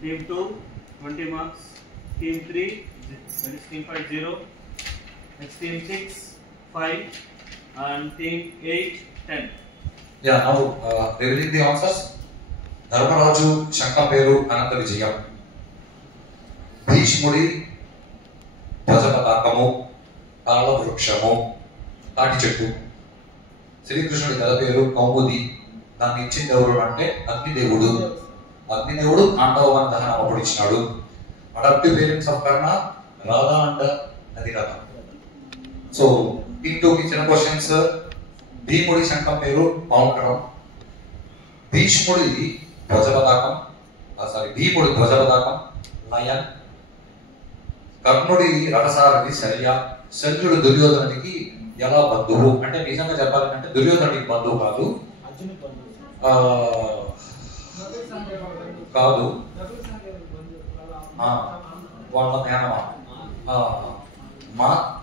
Team 2, 20 marks. Team 3, that is Team 5, 0. Next Team 6, 5. And Team 8, 10. Yeah, now revealing the answers. Dharmaraju శంఖం పేరు అనంత విజయం. భీష్ముడి ధ్వజపతాకము తాళ వృక్షము తాటి చెట్టు. శ్రీకృష్ణుడి కథ పేరు కౌముది. దాన్ని ఇచ్చింది ఎవరు అంటే అగ్నిదేవుడు. అగ్నిదేవుడు పాండవ దహనం అప్పుడు ఇచ్చినాడు. Adaptive parents of Karna Radha and Adhiratha. So team 2 కి ఇచ్చిన క్వశ్చన్స్. భీముడి శంఖం పేరు పౌండ్రం. భీష్ముడి ధ్వజపతాకం భీముడి ధ్వజపతాకం లయన్. కర్ణుడి రథసారథి శల్య. శల్యుడు దుర్యోధనుడికి ఎలా బంధువు అంటే నిజంగా చెప్పాలంటే దుర్యోధనుడికి బంధువు కాదు, కాదు వాళ్ళ మేనమా.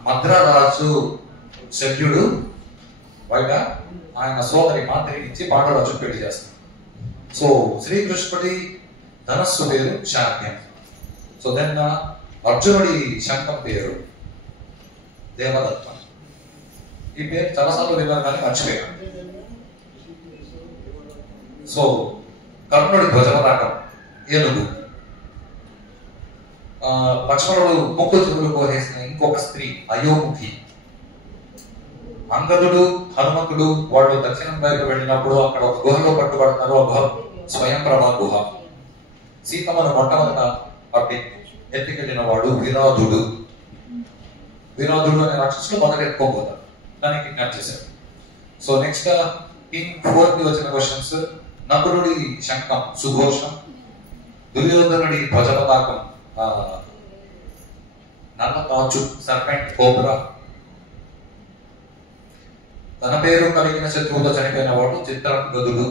మద్రరాజు శల్యుడు బయట ఆయన సోదరి మాద్రికి ఇచ్చి పాండవరాజు పెళ్లి చేస్తాడు. సో శ్రీకృష్ణుడి ధనస్సు పేరు శాక్యం. సో దెన్ అర్జునుడి శంఖం పేరు దేవదత్త. ఈ పేరు చాలాసార్లు విన్నారు కానీ మర్చిపోయాను. సో కర్ణుడి ధ్వజపతాకం ఏనుగు. లక్ష్మణుడు ముక్కు చెవులు కోరేసిన ఇంకొక స్త్రీ అయోముఖి. అంగదుడు హనుమంతుడు వాళ్ళు దక్షిణం వైపు వెళ్ళినప్పుడు అక్కడ ఒక గుహలో పట్టుబడతారు. ఆ గుహ స్వయంప్రభా గుహ. సీతమ్మను మొట్టమొదట అప్పటి ఎత్తికెళ్ళిన వాడు విరాధుడు. విరాధుడు అనే రాక్షసులు మొదట ఎత్తుకోబోతారు, దాన్ని కిడ్నాప్ చేశారు. సో నెక్స్ట్ టీమ్ 4 కి వచ్చిన క్వశ్చన్స్. నకులుడి శంఖం సుఘోషం. దుర్యోధనుడి ధ్వజపతాకం నల్ల తాచు సర్పెంట్ కోబ్రా. తన పేరు కలిగిన శత్రువుతో చనిపోయిన వాడు చిత్రాంగదుడు.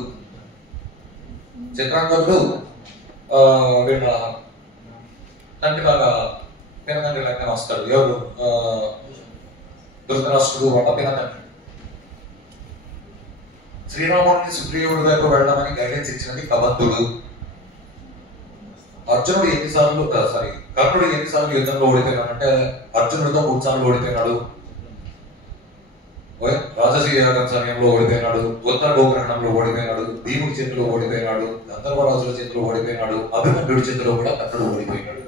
చిత్రాంగదుడు వీళ్ళ తండ్రి లాగా పినతండ్రి లెక్కన వస్తాడు. ఎవరు? ధృతరాష్ట్రుడు వాళ్ళ పినతండ్రి. శ్రీరాముడిని సుగ్రీవుడి వైపు వెళ్ళమని గైడెన్స్ ఇచ్చినది కబంధుడు. కర్ణుడు ఎన్నిసార్లు యుద్ధంలో ఓడిపోయినాడంటే అర్జునుడితో 3 సార్లు ఓడిపోయినాడు. రాజసీయ యాగం సమయంలో ఓడిపోయినాడు. ఉత్తర గోగ్రహణంలో ఓడిపోయినాడు. భీముడి చేతిలో ఓడిపోయినాడు. గంధర్వరాజుల చేతిలో ఓడిపోయినాడు. అభిమన్యుడి చేతిలో కూడా కర్ణుడు ఓడిపోయినాడు.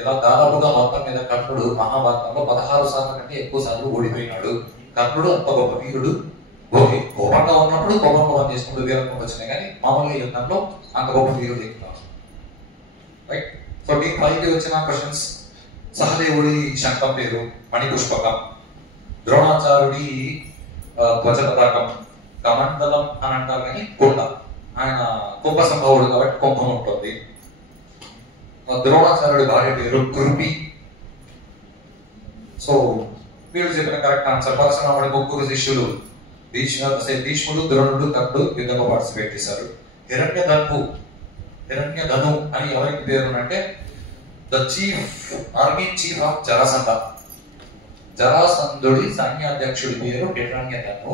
ఇలా దాదాపుగా మొత్తం మీద కర్ణుడు మహాభారతంలో 16 సార్లు కంటే ఎక్కువ సార్లు ఓడిపోయినాడు. కర్ణుడు అంత గొప్ప వీరుడు. ఓకే, కోపంగా ఉన్నప్పుడు కోపంగా పని చేసుకుంటూ వీరత్వం వచ్చినాయి కానీ మామూలుగా యుద్ధంలో అంత గొప్ప వీరుడు ఎక్కువ. రైట్. సో టీమ్ 5 కి వచ్చిన క్వశ్చన్స్. సహదేవుడి శంఖం పేరు మణిపుష్పకం. ద్రోణాచార్యుడి ధ్వజపతాకం కమండలం అని అంటారు కానీ కుండ. ఆయన కుంభ సంభవుడు కాబట్టి కుంభం ఉంటుంది. ద్రోణాచార్యుడి భార్య పేరు కురుపి. సో వీళ్ళు చెప్పిన కరెక్ట్ ఆన్సర్. పరశురాముడి 3 శిష్యులు భీష్ముడు, ద్రోణుడు, కర్ణుడు యుద్ధంలో పార్టిసిపేట్ చేశారు. హిరణ్యధను అని ఎవరికి పేరు అంటే the army chief of Jarasandha. జరాసంధుడి సైన్యాధ్యక్షుడి పేరు హిరణ్యధను.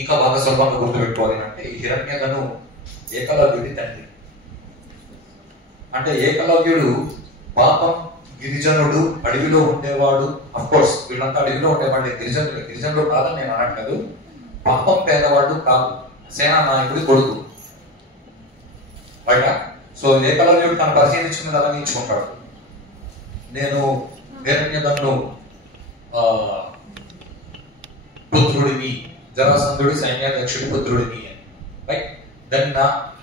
ఇంకా బాగా సులభంగా గుర్తుపెట్టుకోవాలి అంటే హిరణ్యధను ఏకలవ్యుడి తండ్రి. అంటే ఏకలవ్యుడు పాపం గిరిజనుడు, అడవిలో ఉండేవాడు. అఫ్ కోర్స్ వీళ్ళంతా అడవిలో ఉండేవాడే గిరిజనుడు కాదని నేను అనట్లేదు. పాపం పేదవాడు కాదు, సేనా నాయకుడి కొడుకు బయట. సో ఏకలవ్యుడు తను పరిశీలించుకుని అలంగించుకుంటాడు. నేను హిరణ్యధను పుత్రుడిని, జరాసంధుడి సైన్యాధ్యక్షుడి పుత్రుడిని. రైట్. దెన్